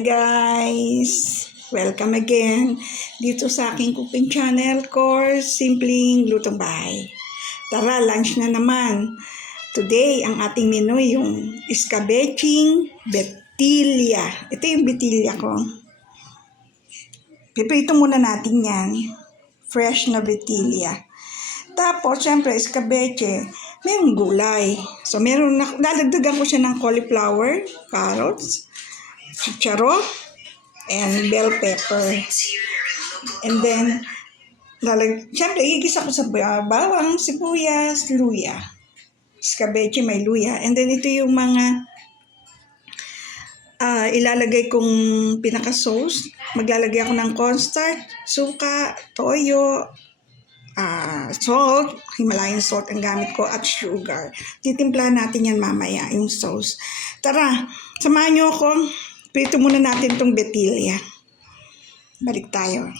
Guys! Welcome again dito sa aking cooking channel course Simpleng Lutong Bahay. Tara, lunch na naman. Today, ang ating menu yung iskabeching betilya. Ito yung betilya ko. Piprito muna natin yan. Fresh na betilya. Tapos, syempre, iskabeche, mayroong gulay. So, meron na, dadagdagan ko siya ng cauliflower, carrots, chicharo, and bell pepper. And then, lalag, syempre, igigisa ko sa ba- bawang, sibuyas, luya. Scabeche, may luya. And then, ito yung mga ah, ilalagay kong pinaka-sauce. Maglalagay ako ng cornstarch, suka, toyo, ah, salt, Himalayan salt ang gamit ko at sugar. Titimplahan natin yan mamaya, yung sauce. Tara, samahan nyo ako. Prito muna natin tong betilya. Balik tayo.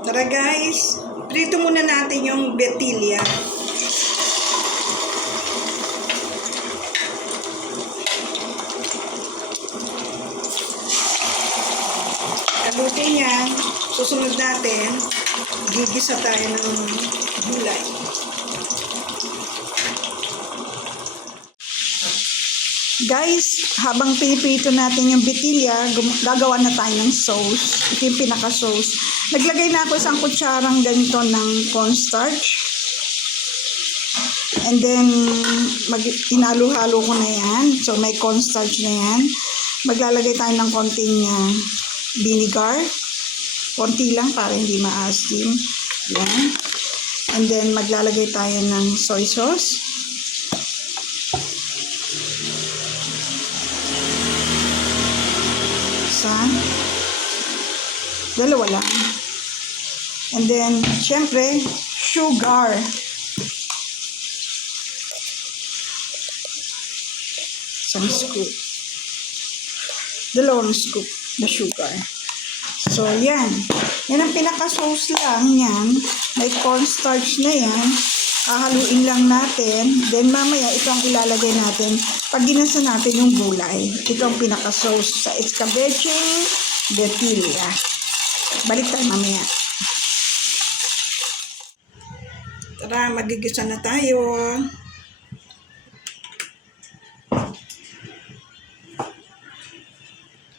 Tara guys, prito muna natin yung betilya. Susunod natin, gigisa tayo ng gulay. Guys, habang piniprito natin yung bitilya, gagawa na tayo ng sauce. Ito yung pinaka-sauce. Naglagay na ako isang kutsarang ganito ng cornstarch. And then, mag inalo-halo ko na yan. So, may cornstarch na yan. Maglalagay tayo ng konting ah, vinegar. Konti lang para hindi maasim. Yan. And then, maglalagay tayo ng soy sauce. Isa. Dalawa lang. And then, syempre, sugar. Isang scoop. Dalawang scoop na sugar. So, yan. Yan ang pinaka-sauce lang yan. May cornstarch na yan. Kahaluin lang natin. Then, mamaya, ito ang ilalagay natin pag ginasa natin yung gulay. Ito ang pinaka-sauce sa escabeche betilya. Balik tayo mamaya. Tara, magigisa na tayo.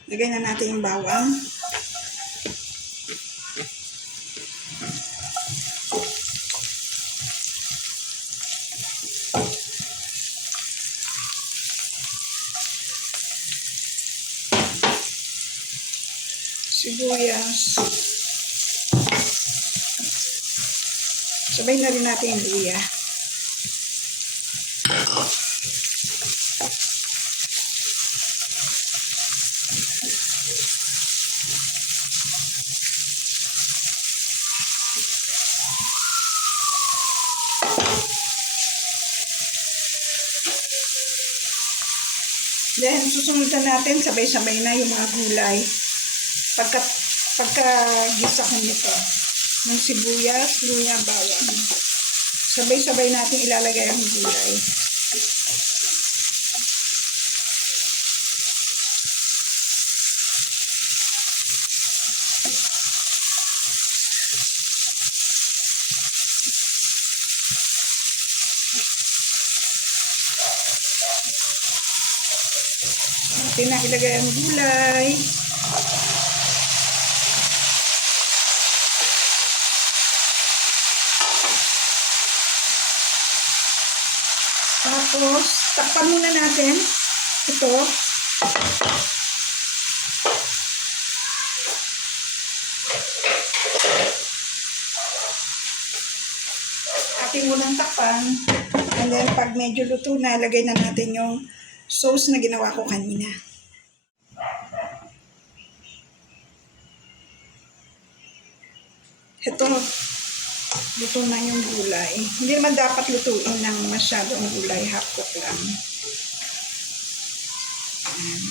Lagay na natin yung bawang. Sibuyas. Sabay na rin natin yung luya. Then, susunod na natin, sabay-sabay na yung mga gulay. Pagka, pagka ko nito, ng sibuyas, luya, bawang. Sabay-sabay natin ilalagay ang gulay. Natin na ilagay ang gulay. Tapos, takpan muna natin ito. Ating munang takpan. And then, pag medyo luto na, lagay na natin yung sauce na ginawa ko kanina. Ito, luto na yung gulay. Hindi naman dapat lutuin ng masyadong gulay. Half cook lang. Ayan.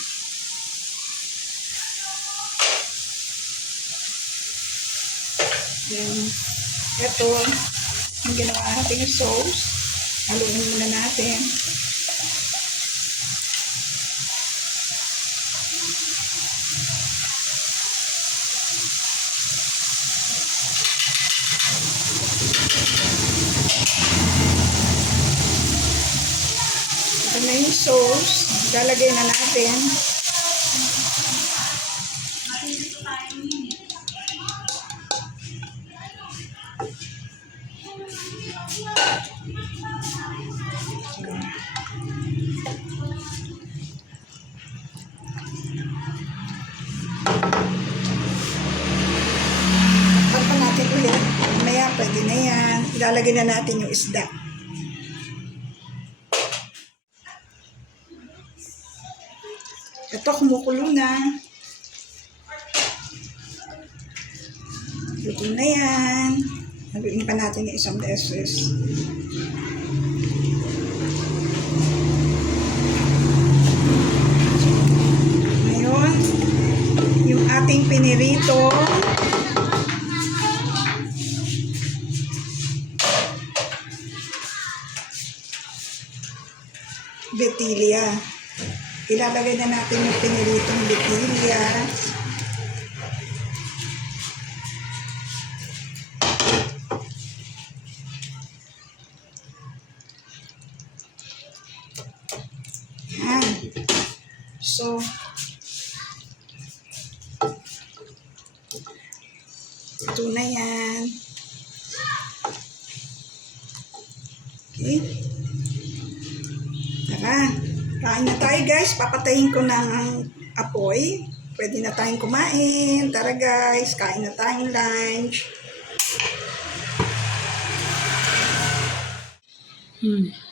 Then, ito, ang ginawa natin yung sauce. Haluin muna natin. Ito na yung sauce. Lalagay na natin. Takpan yan. Ilalagay na natin yung isda. Ito, kumukulo na. Luto na yan. Haluin pa natin yung isang beses. Ngayon, yung ating pinirito. Betilia. Ilalagay na natin yung piniritong betilia. Yan. So, ito na yan. Okay. Kain na tayo guys. Papatayin ko ng apoy. Pwede na tayong kumain. Tara guys, kain na tayong lunch. Hmm.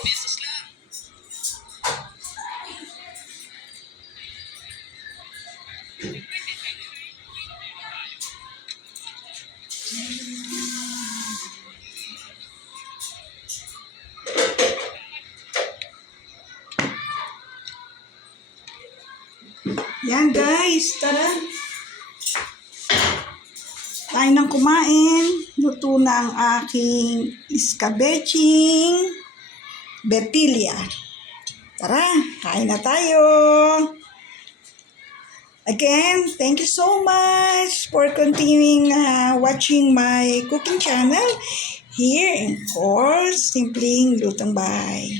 Yan guys, tara. Tayo nang kumain. Luto na ang aking iskabeching bertilia. Tara, kain na tayo. Again, thank you so much for continuing uh, watching my cooking channel here in course, Simpleng Lutong Bahay.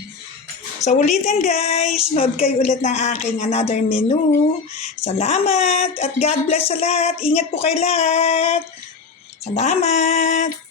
So ulitin guys, nood kayo ulit ng aking another menu. Salamat at God bless sa lahat. Ingat po kayo lahat. Salamat.